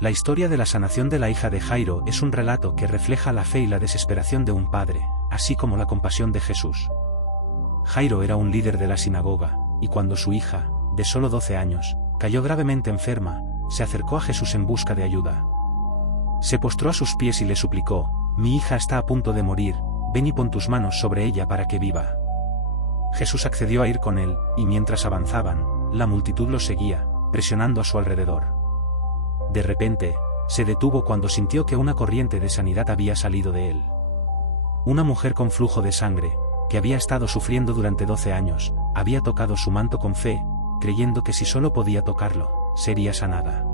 La historia de la sanación de la hija de Jairo es un relato que refleja la fe y la desesperación de un padre, así como la compasión de Jesús. Jairo era un líder de la sinagoga, y cuando su hija, de solo 12 años, cayó gravemente enferma, se acercó a Jesús en busca de ayuda. Se postró a sus pies y le suplicó: «Mi hija está a punto de morir, ven y pon tus manos sobre ella para que viva». Jesús accedió a ir con él, y mientras avanzaban, la multitud los seguía, presionando a su alrededor. De repente, se detuvo cuando sintió que una corriente de sanidad había salido de él. Una mujer con flujo de sangre, que había estado sufriendo durante 12 años, había tocado su manto con fe, creyendo que si solo podía tocarlo, sería sanada.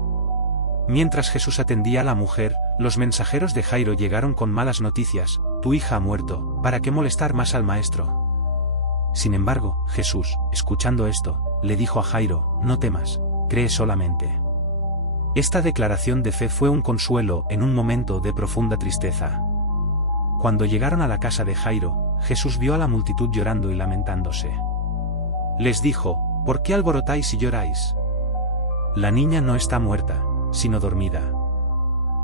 Mientras Jesús atendía a la mujer, los mensajeros de Jairo llegaron con malas noticias: «Tu hija ha muerto, ¿para qué molestar más al maestro?». Sin embargo, Jesús, escuchando esto, le dijo a Jairo: «No temas, cree solamente». Esta declaración de fe fue un consuelo en un momento de profunda tristeza. Cuando llegaron a la casa de Jairo, Jesús vio a la multitud llorando y lamentándose. Les dijo: «¿Por qué alborotáis y lloráis? La niña no está muerta, sino dormida».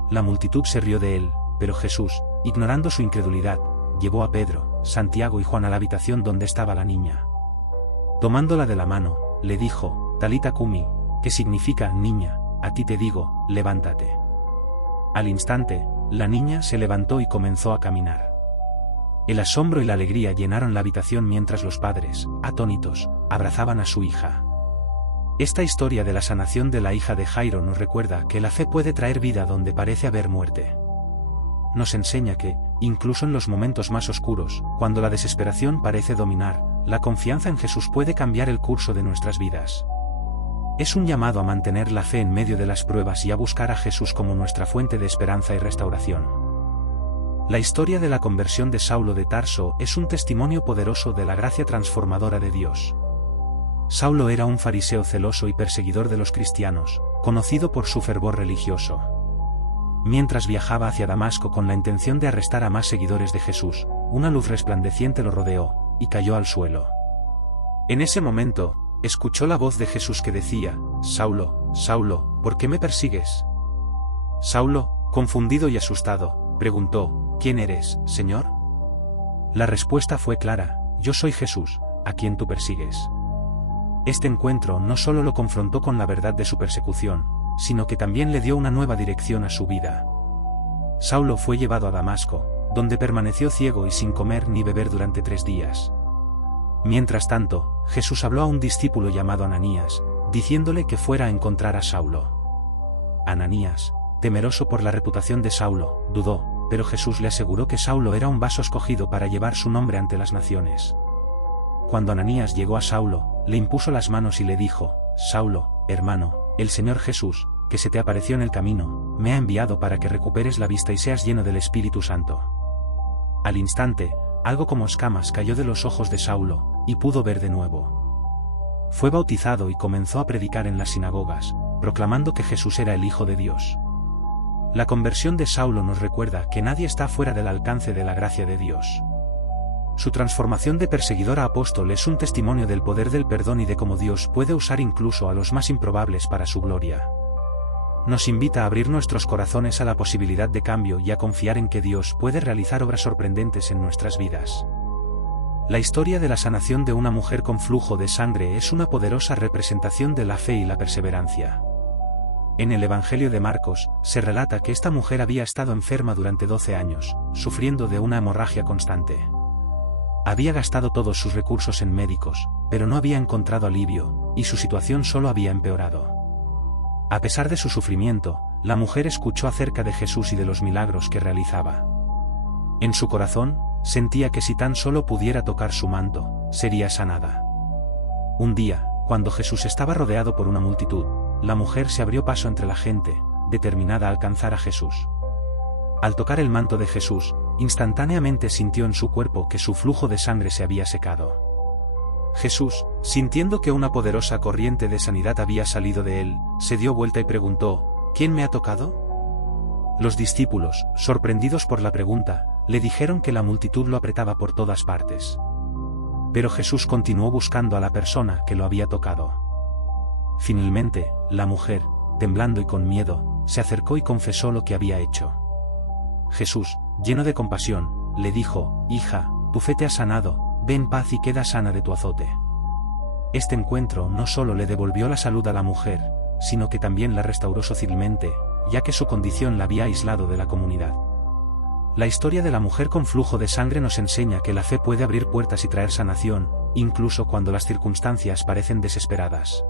La multitud se rió de él, pero Jesús, ignorando su incredulidad, llevó a Pedro, Santiago y Juan a la habitación donde estaba la niña. Tomándola de la mano, le dijo: «Talita cumi», que significa: «Niña, a ti te digo, levántate». Al instante, la niña se levantó y comenzó a caminar. El asombro y la alegría llenaron la habitación mientras los padres, atónitos, abrazaban a su hija. Esta historia de la sanación de la hija de Jairo nos recuerda que la fe puede traer vida donde parece haber muerte. Nos enseña que, incluso en los momentos más oscuros, cuando la desesperación parece dominar, la confianza en Jesús puede cambiar el curso de nuestras vidas. Es un llamado a mantener la fe en medio de las pruebas y a buscar a Jesús como nuestra fuente de esperanza y restauración. La historia de la conversión de Saulo de Tarso es un testimonio poderoso de la gracia transformadora de Dios. Saulo era un fariseo celoso y perseguidor de los cristianos, conocido por su fervor religioso. Mientras viajaba hacia Damasco con la intención de arrestar a más seguidores de Jesús, una luz resplandeciente lo rodeó, y cayó al suelo. En ese momento, escuchó la voz de Jesús que decía: «Saulo, Saulo, ¿por qué me persigues?». Saulo, confundido y asustado, preguntó: «¿Quién eres, Señor?». La respuesta fue clara: «Yo soy Jesús, a quien tú persigues». Este encuentro no solo lo confrontó con la verdad de su persecución, sino que también le dio una nueva dirección a su vida. Saulo fue llevado a Damasco, donde permaneció ciego y sin comer ni beber durante 3 días. Mientras tanto, Jesús habló a un discípulo llamado Ananías, diciéndole que fuera a encontrar a Saulo. Ananías, temeroso por la reputación de Saulo, dudó, pero Jesús le aseguró que Saulo era un vaso escogido para llevar su nombre ante las naciones. Cuando Ananías llegó a Saulo, le impuso las manos y le dijo: «Saulo, hermano, el Señor Jesús, que se te apareció en el camino, me ha enviado para que recuperes la vista y seas lleno del Espíritu Santo». Al instante, algo como escamas cayó de los ojos de Saulo, y pudo ver de nuevo. Fue bautizado y comenzó a predicar en las sinagogas, proclamando que Jesús era el Hijo de Dios. La conversión de Saulo nos recuerda que nadie está fuera del alcance de la gracia de Dios. Su transformación de perseguidor a apóstol es un testimonio del poder del perdón y de cómo Dios puede usar incluso a los más improbables para su gloria. Nos invita a abrir nuestros corazones a la posibilidad de cambio y a confiar en que Dios puede realizar obras sorprendentes en nuestras vidas. La historia de la sanación de una mujer con flujo de sangre es una poderosa representación de la fe y la perseverancia. En el Evangelio de Marcos, se relata que esta mujer había estado enferma durante 12 años, sufriendo de una hemorragia constante. Había gastado todos sus recursos en médicos, pero no había encontrado alivio, y su situación solo había empeorado. A pesar de su sufrimiento, la mujer escuchó acerca de Jesús y de los milagros que realizaba. En su corazón, sentía que si tan solo pudiera tocar su manto, sería sanada. Un día, cuando Jesús estaba rodeado por una multitud, la mujer se abrió paso entre la gente, determinada a alcanzar a Jesús. Al tocar el manto de Jesús, instantáneamente sintió en su cuerpo que su flujo de sangre se había secado. Jesús, sintiendo que una poderosa corriente de sanidad había salido de él, se dio vuelta y preguntó: «¿Quién me ha tocado?». Los discípulos, sorprendidos por la pregunta, le dijeron que la multitud lo apretaba por todas partes. Pero Jesús continuó buscando a la persona que lo había tocado. Finalmente, la mujer, temblando y con miedo, se acercó y confesó lo que había hecho. Jesús, lleno de compasión, le dijo: «Hija, tu fe te ha sanado, ve en paz y queda sana de tu azote». Este encuentro no solo le devolvió la salud a la mujer, sino que también la restauró socialmente, ya que su condición la había aislado de la comunidad. La historia de la mujer con flujo de sangre nos enseña que la fe puede abrir puertas y traer sanación, incluso cuando las circunstancias parecen desesperadas.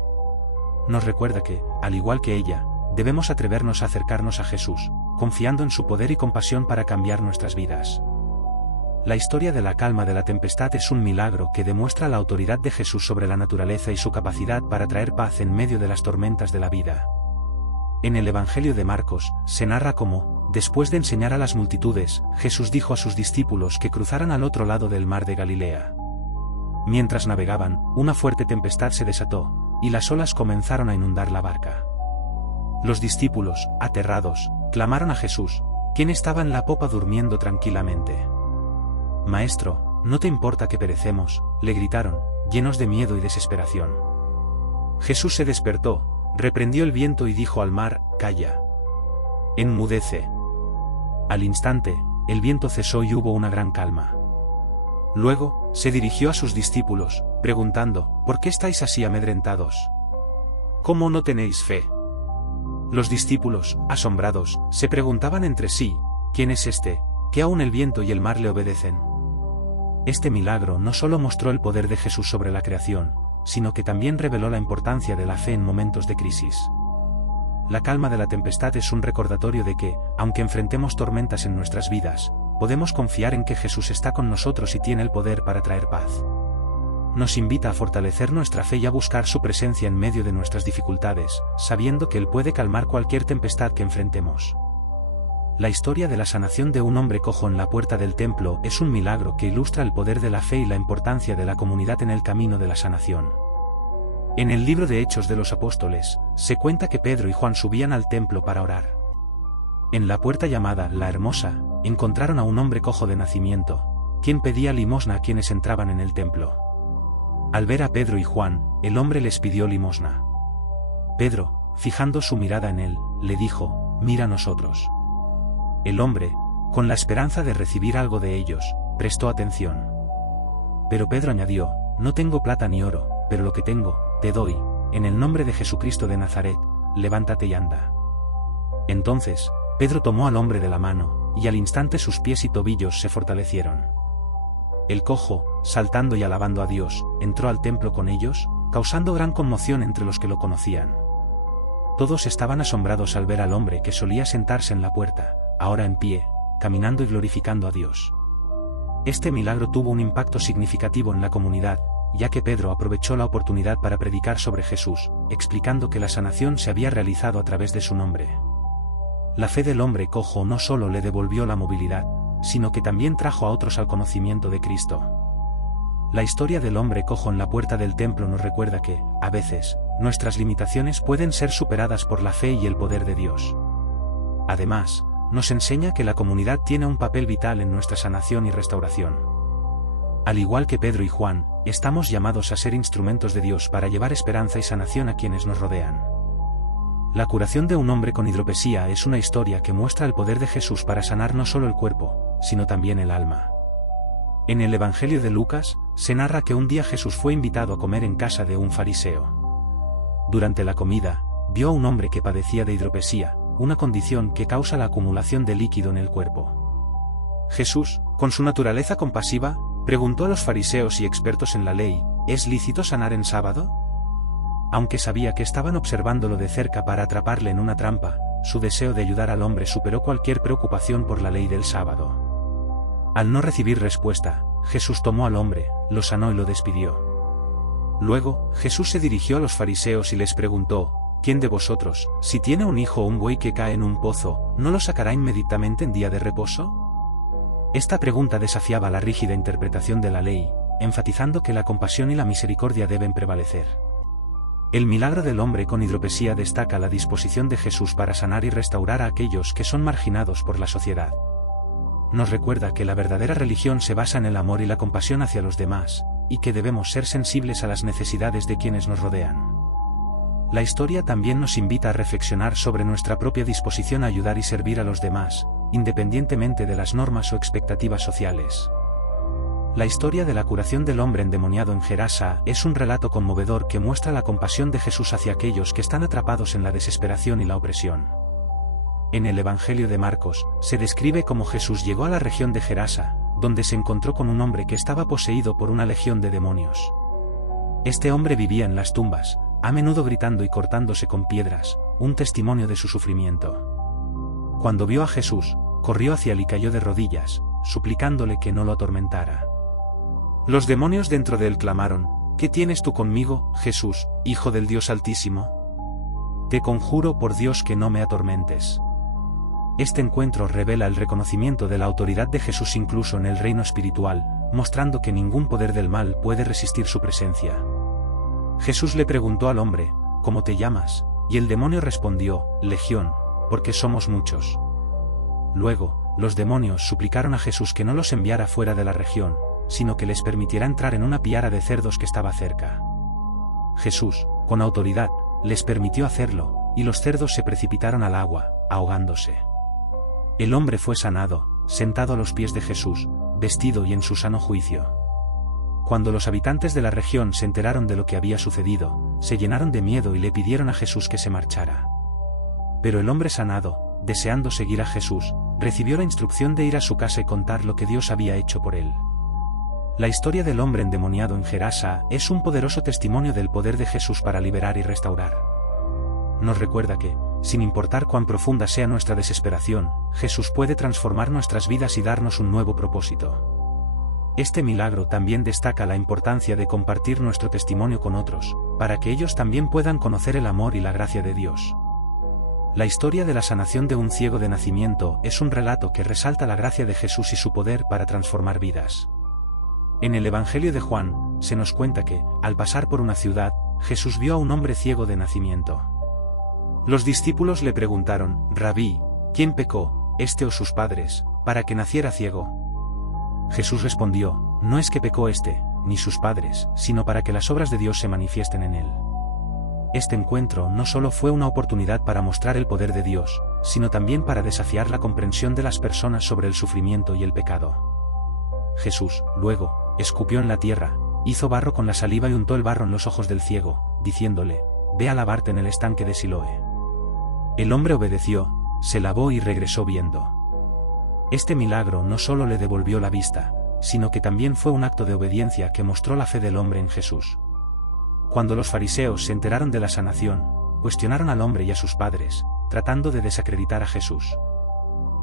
Nos recuerda que, al igual que ella, debemos atrevernos a acercarnos a Jesús, confiando en su poder y compasión para cambiar nuestras vidas. La historia de la calma de la tempestad es un milagro que demuestra la autoridad de Jesús sobre la naturaleza y su capacidad para traer paz en medio de las tormentas de la vida. En el Evangelio de Marcos, se narra cómo, después de enseñar a las multitudes, Jesús dijo a sus discípulos que cruzaran al otro lado del mar de Galilea. Mientras navegaban, una fuerte tempestad se desató, y las olas comenzaron a inundar la barca. Los discípulos, aterrados, clamaron a Jesús, quien estaba en la popa durmiendo tranquilamente. «Maestro, ¿no te importa que perecemos?», le gritaron, llenos de miedo y desesperación. Jesús se despertó, reprendió el viento y dijo al mar: «Calla. Enmudece». Al instante, el viento cesó y hubo una gran calma. Luego, se dirigió a sus discípulos, preguntando: «¿Por qué estáis así amedrentados? ¿Cómo no tenéis fe?». Los discípulos, asombrados, se preguntaban entre sí: «¿Quién es este, que aún el viento y el mar le obedecen?». Este milagro no solo mostró el poder de Jesús sobre la creación, sino que también reveló la importancia de la fe en momentos de crisis. La calma de la tempestad es un recordatorio de que, aunque enfrentemos tormentas en nuestras vidas, podemos confiar en que Jesús está con nosotros y tiene el poder para traer paz. Nos invita a fortalecer nuestra fe y a buscar su presencia en medio de nuestras dificultades, sabiendo que Él puede calmar cualquier tempestad que enfrentemos. La historia de la sanación de un hombre cojo en la puerta del templo es un milagro que ilustra el poder de la fe y la importancia de la comunidad en el camino de la sanación. En el libro de Hechos de los Apóstoles, se cuenta que Pedro y Juan subían al templo para orar. En la puerta llamada La Hermosa, encontraron a un hombre cojo de nacimiento, quien pedía limosna a quienes entraban en el templo. Al ver a Pedro y Juan, el hombre les pidió limosna. Pedro, fijando su mirada en él, le dijo: «Mira a nosotros». El hombre, con la esperanza de recibir algo de ellos, prestó atención. Pero Pedro añadió: «No tengo plata ni oro, pero lo que tengo, te doy, en el nombre de Jesucristo de Nazaret, levántate y anda». Entonces, Pedro tomó al hombre de la mano, y al instante sus pies y tobillos se fortalecieron. El cojo, saltando y alabando a Dios, entró al templo con ellos, causando gran conmoción entre los que lo conocían. Todos estaban asombrados al ver al hombre que solía sentarse en la puerta, ahora en pie, caminando y glorificando a Dios. Este milagro tuvo un impacto significativo en la comunidad, ya que Pedro aprovechó la oportunidad para predicar sobre Jesús, explicando que la sanación se había realizado a través de su nombre. La fe del hombre cojo no solo le devolvió la movilidad, sino que también trajo a otros al conocimiento de Cristo. La historia del hombre cojo en la puerta del templo nos recuerda que, a veces, nuestras limitaciones pueden ser superadas por la fe y el poder de Dios. Además, nos enseña que la comunidad tiene un papel vital en nuestra sanación y restauración. Al igual que Pedro y Juan, estamos llamados a ser instrumentos de Dios para llevar esperanza y sanación a quienes nos rodean. La curación de un hombre con hidropesía es una historia que muestra el poder de Jesús para sanar no solo el cuerpo, sino también el alma. En el Evangelio de Lucas, se narra que un día Jesús fue invitado a comer en casa de un fariseo. Durante la comida, vio a un hombre que padecía de hidropesía, una condición que causa la acumulación de líquido en el cuerpo. Jesús, con su naturaleza compasiva, preguntó a los fariseos y expertos en la ley: ¿es lícito sanar en sábado? Aunque sabía que estaban observándolo de cerca para atraparle en una trampa, su deseo de ayudar al hombre superó cualquier preocupación por la ley del sábado. Al no recibir respuesta, Jesús tomó al hombre, lo sanó y lo despidió. Luego, Jesús se dirigió a los fariseos y les preguntó: ¿quién de vosotros, si tiene un hijo o un buey que cae en un pozo, no lo sacará inmediatamente en día de reposo? Esta pregunta desafiaba la rígida interpretación de la ley, enfatizando que la compasión y la misericordia deben prevalecer. El milagro del hombre con hidropesía destaca la disposición de Jesús para sanar y restaurar a aquellos que son marginados por la sociedad. Nos recuerda que la verdadera religión se basa en el amor y la compasión hacia los demás, y que debemos ser sensibles a las necesidades de quienes nos rodean. La historia también nos invita a reflexionar sobre nuestra propia disposición a ayudar y servir a los demás, independientemente de las normas o expectativas sociales. La historia de la curación del hombre endemoniado en Gerasa es un relato conmovedor que muestra la compasión de Jesús hacia aquellos que están atrapados en la desesperación y la opresión. En el Evangelio de Marcos, se describe cómo Jesús llegó a la región de Gerasa, donde se encontró con un hombre que estaba poseído por una legión de demonios. Este hombre vivía en las tumbas, a menudo gritando y cortándose con piedras, un testimonio de su sufrimiento. Cuando vio a Jesús, corrió hacia él y cayó de rodillas, suplicándole que no lo atormentara. Los demonios dentro de él clamaron: ¿Qué tienes tú conmigo, Jesús, Hijo del Dios Altísimo? Te conjuro por Dios que no me atormentes. Este encuentro revela el reconocimiento de la autoridad de Jesús incluso en el reino espiritual, mostrando que ningún poder del mal puede resistir su presencia. Jesús le preguntó al hombre: ¿Cómo te llamas? Y el demonio respondió: Legión, porque somos muchos. Luego, los demonios suplicaron a Jesús que no los enviara fuera de la región, sino que les permitiera entrar en una piara de cerdos que estaba cerca. Jesús, con autoridad, les permitió hacerlo, y los cerdos se precipitaron al agua, ahogándose. El hombre fue sanado, sentado a los pies de Jesús, vestido y en su sano juicio. Cuando los habitantes de la región se enteraron de lo que había sucedido, se llenaron de miedo y le pidieron a Jesús que se marchara. Pero el hombre sanado, deseando seguir a Jesús, recibió la instrucción de ir a su casa y contar lo que Dios había hecho por él. La historia del hombre endemoniado en Gerasa es un poderoso testimonio del poder de Jesús para liberar y restaurar. Nos recuerda que, sin importar cuán profunda sea nuestra desesperación, Jesús puede transformar nuestras vidas y darnos un nuevo propósito. Este milagro también destaca la importancia de compartir nuestro testimonio con otros, para que ellos también puedan conocer el amor y la gracia de Dios. La historia de la sanación de un ciego de nacimiento es un relato que resalta la gracia de Jesús y su poder para transformar vidas. En el Evangelio de Juan, se nos cuenta que, al pasar por una ciudad, Jesús vio a un hombre ciego de nacimiento. Los discípulos le preguntaron: Rabí, ¿quién pecó, este o sus padres, para que naciera ciego? Jesús respondió: No es que pecó este, ni sus padres, sino para que las obras de Dios se manifiesten en él. Este encuentro no solo fue una oportunidad para mostrar el poder de Dios, sino también para desafiar la comprensión de las personas sobre el sufrimiento y el pecado. Jesús, luego, escupió en la tierra, hizo barro con la saliva y untó el barro en los ojos del ciego, diciéndole: Ve a lavarte en el estanque de Siloé. El hombre obedeció, se lavó y regresó viendo. Este milagro no solo le devolvió la vista, sino que también fue un acto de obediencia que mostró la fe del hombre en Jesús. Cuando los fariseos se enteraron de la sanación, cuestionaron al hombre y a sus padres, tratando de desacreditar a Jesús.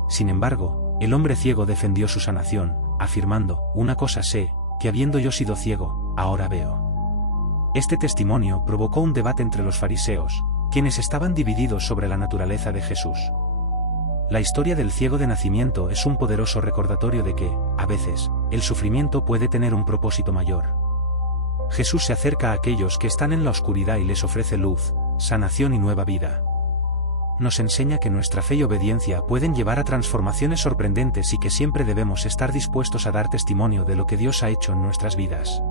Sin embargo, el hombre ciego defendió su sanación, afirmando: Una cosa sé, que habiendo yo sido ciego, ahora veo. Este testimonio provocó un debate entre los fariseos, quienes estaban divididos sobre la naturaleza de Jesús. La historia del ciego de nacimiento es un poderoso recordatorio de que, a veces, el sufrimiento puede tener un propósito mayor. Jesús se acerca a aquellos que están en la oscuridad y les ofrece luz, sanación y nueva vida. Nos enseña que nuestra fe y obediencia pueden llevar a transformaciones sorprendentes y que siempre debemos estar dispuestos a dar testimonio de lo que Dios ha hecho en nuestras vidas.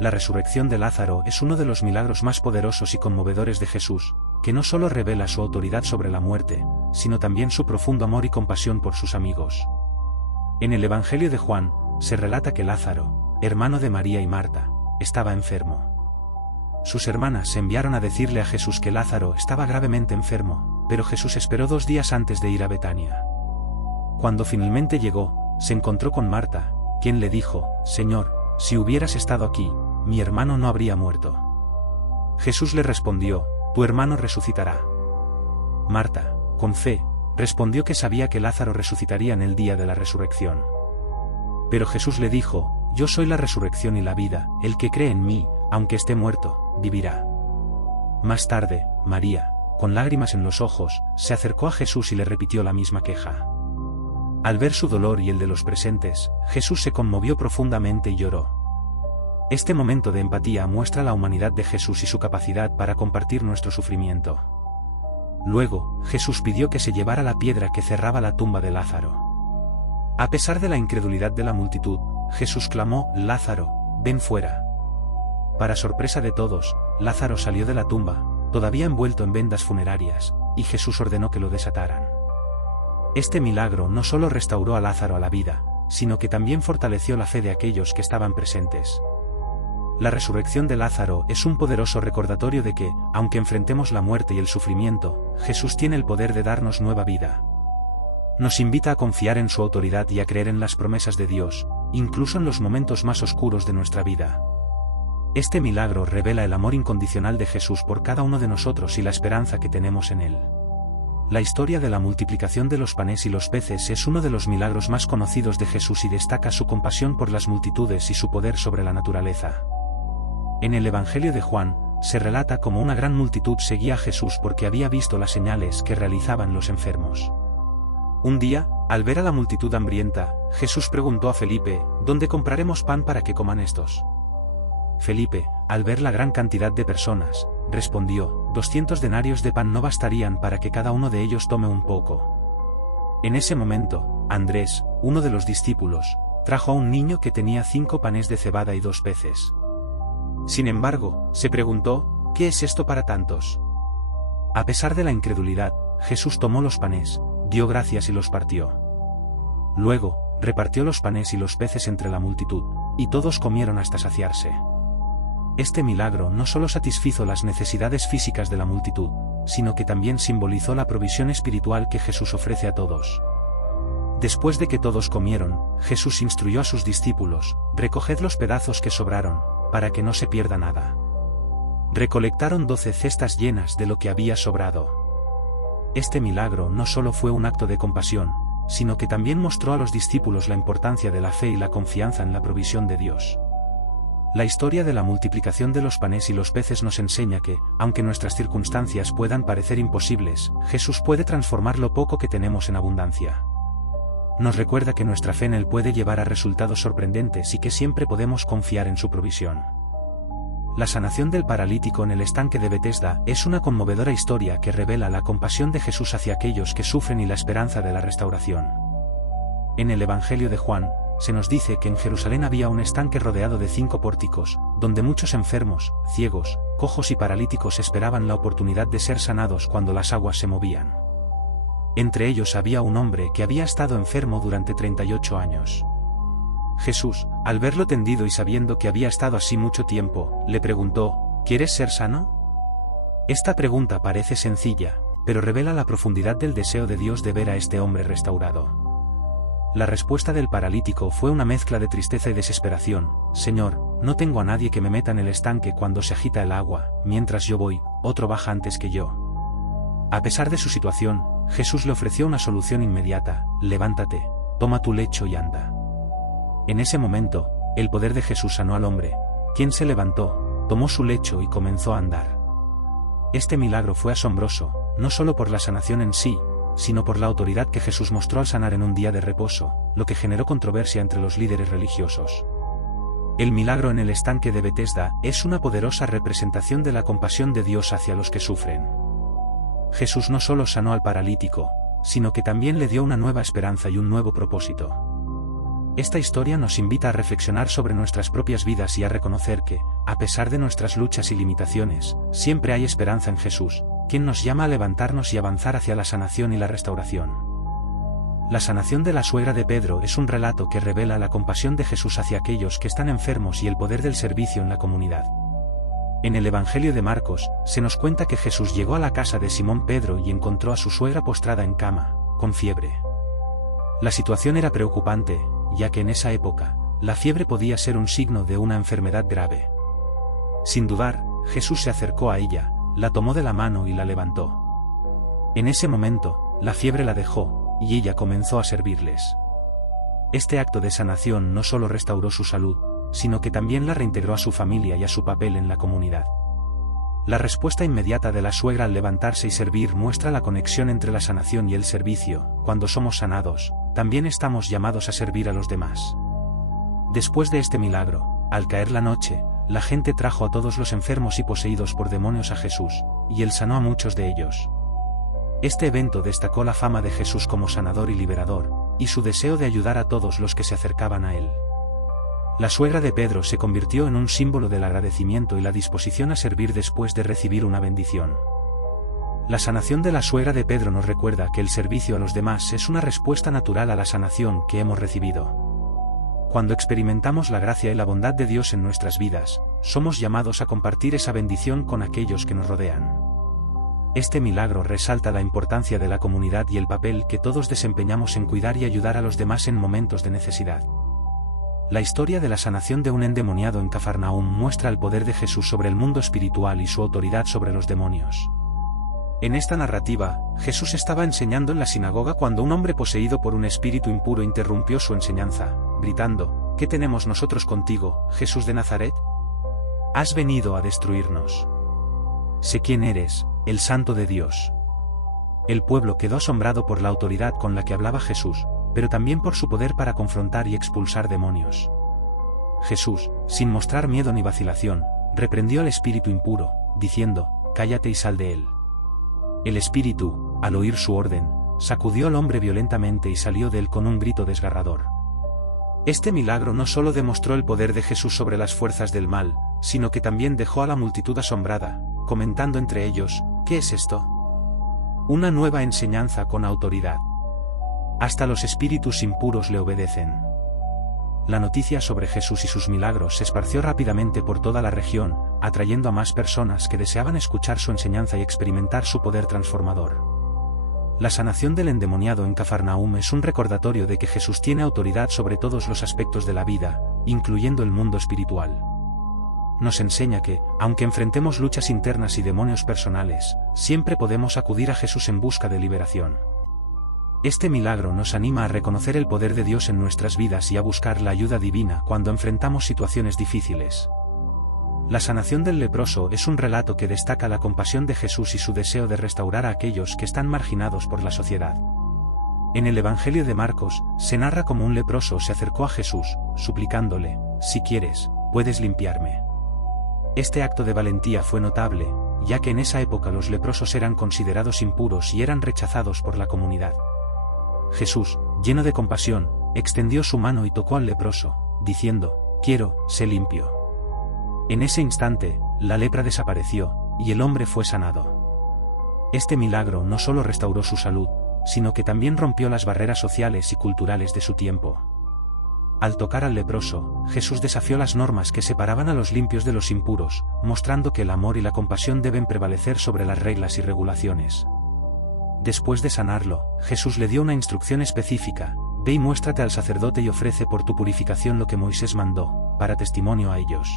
La resurrección de Lázaro es uno de los milagros más poderosos y conmovedores de Jesús, que no solo revela su autoridad sobre la muerte, sino también su profundo amor y compasión por sus amigos. En el Evangelio de Juan, se relata que Lázaro, hermano de María y Marta, estaba enfermo. Sus hermanas enviaron a decirle a Jesús que Lázaro estaba gravemente enfermo, pero Jesús esperó 2 días antes de ir a Betania. Cuando finalmente llegó, se encontró con Marta, quien le dijo: Señor, si hubieras estado aquí, mi hermano no habría muerto. Jesús le respondió: Tu hermano resucitará. Marta, con fe, respondió que sabía que Lázaro resucitaría en el día de la resurrección. Pero Jesús le dijo: Yo soy la resurrección y la vida, el que cree en mí, aunque esté muerto, vivirá. Más tarde, María, con lágrimas en los ojos, se acercó a Jesús y le repitió la misma queja. Al ver su dolor y el de los presentes, Jesús se conmovió profundamente y lloró. Este momento de empatía muestra la humanidad de Jesús y su capacidad para compartir nuestro sufrimiento. Luego, Jesús pidió que se llevara la piedra que cerraba la tumba de Lázaro. A pesar de la incredulidad de la multitud, Jesús clamó: Lázaro, ven fuera. Para sorpresa de todos, Lázaro salió de la tumba, todavía envuelto en vendas funerarias, y Jesús ordenó que lo desataran. Este milagro no solo restauró a Lázaro a la vida, sino que también fortaleció la fe de aquellos que estaban presentes. La resurrección de Lázaro es un poderoso recordatorio de que, aunque enfrentemos la muerte y el sufrimiento, Jesús tiene el poder de darnos nueva vida. Nos invita a confiar en su autoridad y a creer en las promesas de Dios, incluso en los momentos más oscuros de nuestra vida. Este milagro revela el amor incondicional de Jesús por cada uno de nosotros y la esperanza que tenemos en Él. La historia de la multiplicación de los panes y los peces es uno de los milagros más conocidos de Jesús y destaca su compasión por las multitudes y su poder sobre la naturaleza. En el Evangelio de Juan, se relata cómo una gran multitud seguía a Jesús porque había visto las señales que realizaban los enfermos. Un día, al ver a la multitud hambrienta, Jesús preguntó a Felipe, ¿dónde compraremos pan para que coman estos? Felipe, al ver la gran cantidad de personas, respondió, 200 denarios de pan no bastarían para que cada uno de ellos tome un poco. En ese momento, Andrés, uno de los discípulos, trajo a un niño que tenía 5 panes de cebada y 2 peces. Sin embargo, se preguntó, ¿qué es esto para tantos? A pesar de la incredulidad, Jesús tomó los panes, dio gracias y los partió. Luego, repartió los panes y los peces entre la multitud, y todos comieron hasta saciarse. Este milagro no solo satisfizo las necesidades físicas de la multitud, sino que también simbolizó la provisión espiritual que Jesús ofrece a todos. Después de que todos comieron, Jesús instruyó a sus discípulos, recoged los pedazos que sobraron, para que no se pierda nada. Recolectaron 12 cestas llenas de lo que había sobrado. Este milagro no solo fue un acto de compasión, sino que también mostró a los discípulos la importancia de la fe y la confianza en la provisión de Dios. La historia de la multiplicación de los panes y los peces nos enseña que, aunque nuestras circunstancias puedan parecer imposibles, Jesús puede transformar lo poco que tenemos en abundancia. Nos recuerda que nuestra fe en Él puede llevar a resultados sorprendentes y que siempre podemos confiar en su provisión. La sanación del paralítico en el estanque de Betesda es una conmovedora historia que revela la compasión de Jesús hacia aquellos que sufren y la esperanza de la restauración. En el Evangelio de Juan, se nos dice que en Jerusalén había un estanque rodeado de 5 pórticos, donde muchos enfermos, ciegos, cojos y paralíticos esperaban la oportunidad de ser sanados cuando las aguas se movían. Entre ellos había un hombre que había estado enfermo durante 38 años. Jesús, al verlo tendido y sabiendo que había estado así mucho tiempo, le preguntó, ¿quieres ser sano? Esta pregunta parece sencilla, pero revela la profundidad del deseo de Dios de ver a este hombre restaurado. La respuesta del paralítico fue una mezcla de tristeza y desesperación, Señor, no tengo a nadie que me meta en el estanque cuando se agita el agua, mientras yo voy, otro baja antes que yo. A pesar de su situación, Jesús le ofreció una solución inmediata, levántate, toma tu lecho y anda. En ese momento, el poder de Jesús sanó al hombre, quien se levantó, tomó su lecho y comenzó a andar. Este milagro fue asombroso, no solo por la sanación en sí, sino por la autoridad que Jesús mostró al sanar en un día de reposo, lo que generó controversia entre los líderes religiosos. El milagro en el estanque de Betesda es una poderosa representación de la compasión de Dios hacia los que sufren. Jesús no solo sanó al paralítico, sino que también le dio una nueva esperanza y un nuevo propósito. Esta historia nos invita a reflexionar sobre nuestras propias vidas y a reconocer que, a pesar de nuestras luchas y limitaciones, siempre hay esperanza en Jesús, quien nos llama a levantarnos y avanzar hacia la sanación y la restauración. La sanación de la suegra de Pedro es un relato que revela la compasión de Jesús hacia aquellos que están enfermos y el poder del servicio en la comunidad. En el Evangelio de Marcos, se nos cuenta que Jesús llegó a la casa de Simón Pedro y encontró a su suegra postrada en cama, con fiebre. La situación era preocupante, ya que en esa época, la fiebre podía ser un signo de una enfermedad grave. Sin dudar, Jesús se acercó a ella, la tomó de la mano y la levantó. En ese momento, la fiebre la dejó, y ella comenzó a servirles. Este acto de sanación no solo restauró su salud, sino que también la reintegró a su familia y a su papel en la comunidad. La respuesta inmediata de la suegra al levantarse y servir muestra la conexión entre la sanación y el servicio. Cuando somos sanados, también estamos llamados a servir a los demás. Después de este milagro, al caer la noche, la gente trajo a todos los enfermos y poseídos por demonios a Jesús, y él sanó a muchos de ellos. Este evento destacó la fama de Jesús como sanador y liberador, y su deseo de ayudar a todos los que se acercaban a él. La suegra de Pedro se convirtió en un símbolo del agradecimiento y la disposición a servir después de recibir una bendición. La sanación de la suegra de Pedro nos recuerda que el servicio a los demás es una respuesta natural a la sanación que hemos recibido. Cuando experimentamos la gracia y la bondad de Dios en nuestras vidas, somos llamados a compartir esa bendición con aquellos que nos rodean. Este milagro resalta la importancia de la comunidad y el papel que todos desempeñamos en cuidar y ayudar a los demás en momentos de necesidad. La historia de la sanación de un endemoniado en Cafarnaúm muestra el poder de Jesús sobre el mundo espiritual y su autoridad sobre los demonios. En esta narrativa, Jesús estaba enseñando en la sinagoga cuando un hombre poseído por un espíritu impuro interrumpió su enseñanza, gritando: ¿Qué tenemos nosotros contigo, Jesús de Nazaret? ¿Has venido a destruirnos? Sé quién eres, el Santo de Dios. El pueblo quedó asombrado por la autoridad con la que hablaba Jesús, pero también por su poder para confrontar y expulsar demonios. Jesús, sin mostrar miedo ni vacilación, reprendió al espíritu impuro, diciendo: cállate y sal de él. El espíritu, al oír su orden, sacudió al hombre violentamente y salió de él con un grito desgarrador. Este milagro no solo demostró el poder de Jesús sobre las fuerzas del mal, sino que también dejó a la multitud asombrada, comentando entre ellos: ¿qué es esto? Una nueva enseñanza con autoridad. Hasta los espíritus impuros le obedecen. La noticia sobre Jesús y sus milagros se esparció rápidamente por toda la región, atrayendo a más personas que deseaban escuchar su enseñanza y experimentar su poder transformador. La sanación del endemoniado en Cafarnaúm es un recordatorio de que Jesús tiene autoridad sobre todos los aspectos de la vida, incluyendo el mundo espiritual. Nos enseña que, aunque enfrentemos luchas internas y demonios personales, siempre podemos acudir a Jesús en busca de liberación. Este milagro nos anima a reconocer el poder de Dios en nuestras vidas y a buscar la ayuda divina cuando enfrentamos situaciones difíciles. La sanación del leproso es un relato que destaca la compasión de Jesús y su deseo de restaurar a aquellos que están marginados por la sociedad. En el Evangelio de Marcos, se narra cómo un leproso se acercó a Jesús, suplicándole: si quieres, puedes limpiarme. Este acto de valentía fue notable, ya que en esa época los leprosos eran considerados impuros y eran rechazados por la comunidad. Jesús, lleno de compasión, extendió su mano y tocó al leproso, diciendo: quiero, sé limpio. En ese instante, la lepra desapareció, y el hombre fue sanado. Este milagro no solo restauró su salud, sino que también rompió las barreras sociales y culturales de su tiempo. Al tocar al leproso, Jesús desafió las normas que separaban a los limpios de los impuros, mostrando que el amor y la compasión deben prevalecer sobre las reglas y regulaciones. Después de sanarlo, Jesús le dio una instrucción específica: ve y muéstrate al sacerdote y ofrece por tu purificación lo que Moisés mandó, para testimonio a ellos.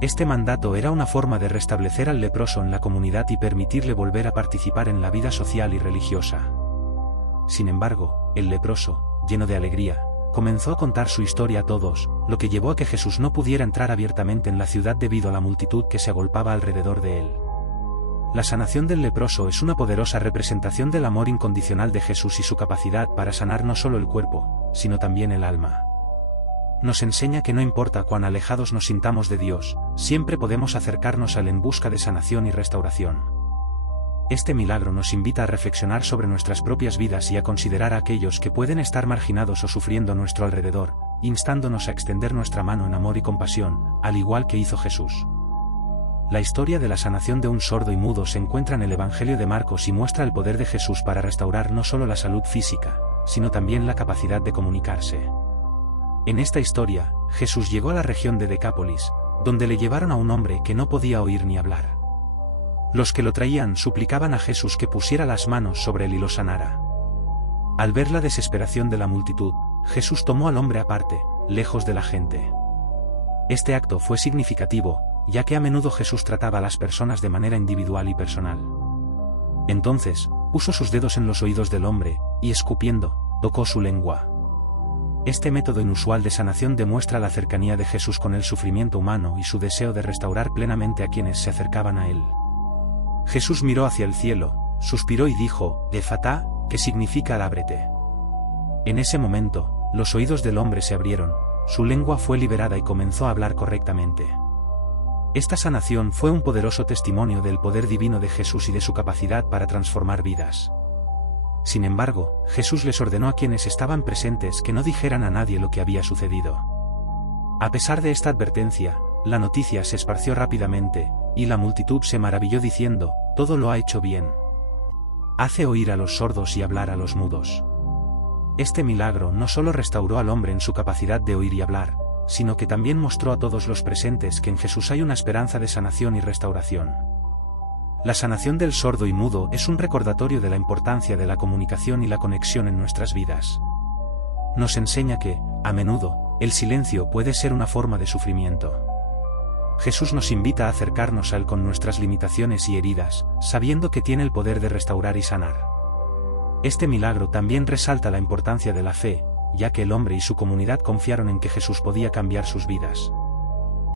Este mandato era una forma de restablecer al leproso en la comunidad y permitirle volver a participar en la vida social y religiosa. Sin embargo, el leproso, lleno de alegría, comenzó a contar su historia a todos, lo que llevó a que Jesús no pudiera entrar abiertamente en la ciudad debido a la multitud que se agolpaba alrededor de él. La sanación del leproso es una poderosa representación del amor incondicional de Jesús y su capacidad para sanar no solo el cuerpo, sino también el alma. Nos enseña que no importa cuán alejados nos sintamos de Dios, siempre podemos acercarnos a Él en busca de sanación y restauración. Este milagro nos invita a reflexionar sobre nuestras propias vidas y a considerar a aquellos que pueden estar marginados o sufriendo a nuestro alrededor, instándonos a extender nuestra mano en amor y compasión, al igual que hizo Jesús. La historia de la sanación de un sordo y mudo se encuentra en el Evangelio de Marcos y muestra el poder de Jesús para restaurar no solo la salud física, sino también la capacidad de comunicarse. En esta historia, Jesús llegó a la región de Decápolis, donde le llevaron a un hombre que no podía oír ni hablar. Los que lo traían suplicaban a Jesús que pusiera las manos sobre él y lo sanara. Al ver la desesperación de la multitud, Jesús tomó al hombre aparte, lejos de la gente. Este acto fue significativo, ya que a menudo Jesús trataba a las personas de manera individual y personal. Entonces, puso sus dedos en los oídos del hombre, y escupiendo, tocó su lengua. Este método inusual de sanación demuestra la cercanía de Jesús con el sufrimiento humano y su deseo de restaurar plenamente a quienes se acercaban a él. Jesús miró hacia el cielo, suspiró y dijo: Efatá, que significa ábrete. En ese momento, los oídos del hombre se abrieron, su lengua fue liberada y comenzó a hablar correctamente. Esta sanación fue un poderoso testimonio del poder divino de Jesús y de su capacidad para transformar vidas. Sin embargo, Jesús les ordenó a quienes estaban presentes que no dijeran a nadie lo que había sucedido. A pesar de esta advertencia, la noticia se esparció rápidamente, y la multitud se maravilló diciendo, todo lo ha hecho bien. Hace oír a los sordos y hablar a los mudos. Este milagro no solo restauró al hombre en su capacidad de oír y hablar, sino que también mostró a todos los presentes que en Jesús hay una esperanza de sanación y restauración. La sanación del sordo y mudo es un recordatorio de la importancia de la comunicación y la conexión en nuestras vidas. Nos enseña que, a menudo, el silencio puede ser una forma de sufrimiento. Jesús nos invita a acercarnos a Él con nuestras limitaciones y heridas, sabiendo que tiene el poder de restaurar y sanar. Este milagro también resalta la importancia de la fe, ya que el hombre y su comunidad confiaron en que Jesús podía cambiar sus vidas.